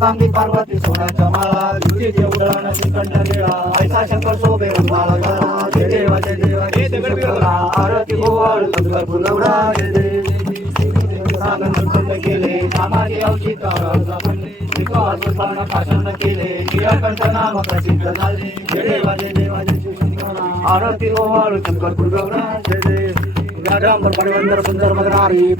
वल्लभ पार्वती सोन्याच्या माळा तुझे जेवढा श्रीकंठ निळा ऐसा शंकर शोभे जय देवा आरती गोवाळ शंकरपूर फुलवडा जय देव केले कामाचे औचित विकास भाषण केले नाम प्रसिद्ध झाले जय आरती गोवाळ शंकर फुलवडा जय देव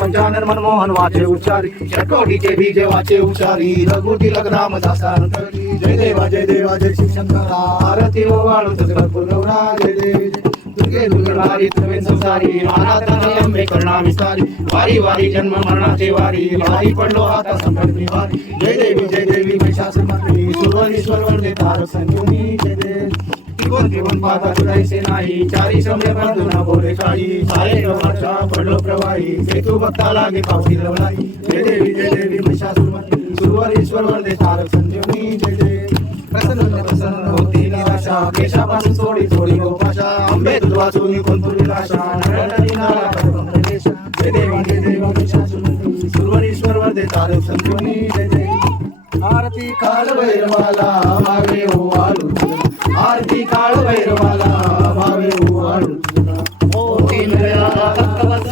पंचानन मनमोहन वाचे उच्चारी षटकोटीचे बीजे वाचे उच्चारी रघुटी लग्नाम दासान जय देवा जय देवा जय शिवशंकरा आरती गोवाळ गौरा जय देवी दुर्गे संसारी आराधना अंबे करुणा विस्तारी वारी वारी जन्म मरणाचे वारी वारी पडलो आता संकट निवारी. जय देवी जय देवी महिषासुरमर्दिनी सुरवरीश्वर वंदे तारक जय देवी. त्रिकोण त्रिकोण पाहता तुलायचे नाही चारी समजे बंधुना बोले काळी सारे प्रवाचा पडलो प्रवाही सेतू भक्ता लागे पावसी लवलाई जय देवी जय देवी महिषासुरमर्दिनी सुरवरीश्वर वंदे तारक संजीवनी जय देव प्रसन्न प्रसन्न होती निराशा. केशापासून सोडी थोडी गोपाशा. अंबे तुझ वाचून कोणतू निराशा. नरळली नाला जय देवा जय देवा महिषासुरमर्दिनी सुरवरीश्वर वंदे तारक संजीवनी जय देव आरती काल भैरवाला भावे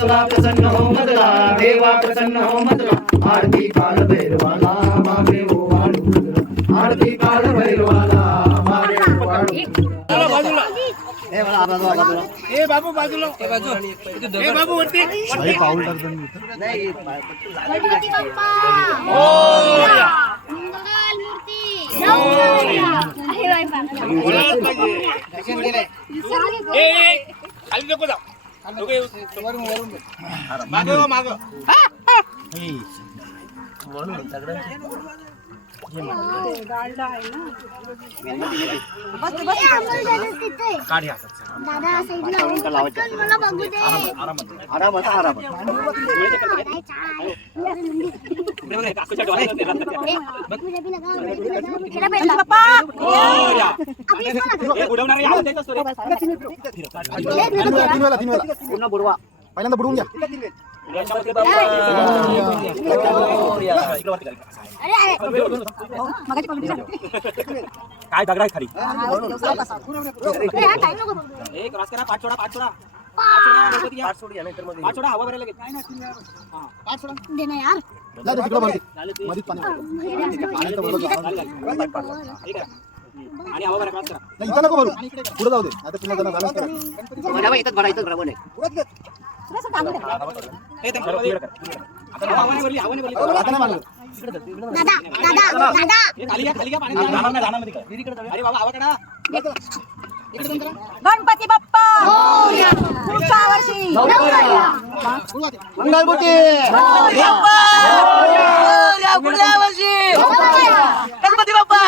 भक्तवत्सला प्रसन्न हो मदला देवा प्रसन्न हो मदला. आरती काळ भैरवाला भावे हो आलू आरती काळ भैरवाला भावे हो आलू ए बाबू बाजूला. ए बाबू वरती. गणपती बाप्पा. मोरया. मंगल मूर्ती बाई बाबा. ए ए, खाली नको जा दोघे माग माग. ए, अंकल पहिल्यांदा बुडवून घ्या. काय दगडाय खाली ए, हा time नको बघू. एक क्रॉस करा पाच सोडा पाच सोडा. पा. पाच सोडी पाच सोडा हवा भरायला लागेल दे ना यार. जा तिकडे मध्ये मधीच पाणी. पाणी तर बोलत जा. ठीक आहे आणि हवा भरा क्रॉस करा. नाही, इथं नको भरू. पुढे जाऊ दे. आता पुन्हा त्यांना balance करा. ए, ते मध्ये- आता हवा दादा दादा. दादा गणपती बाप्पा. पुढच्या वर्षी. गणपती बाप्पा.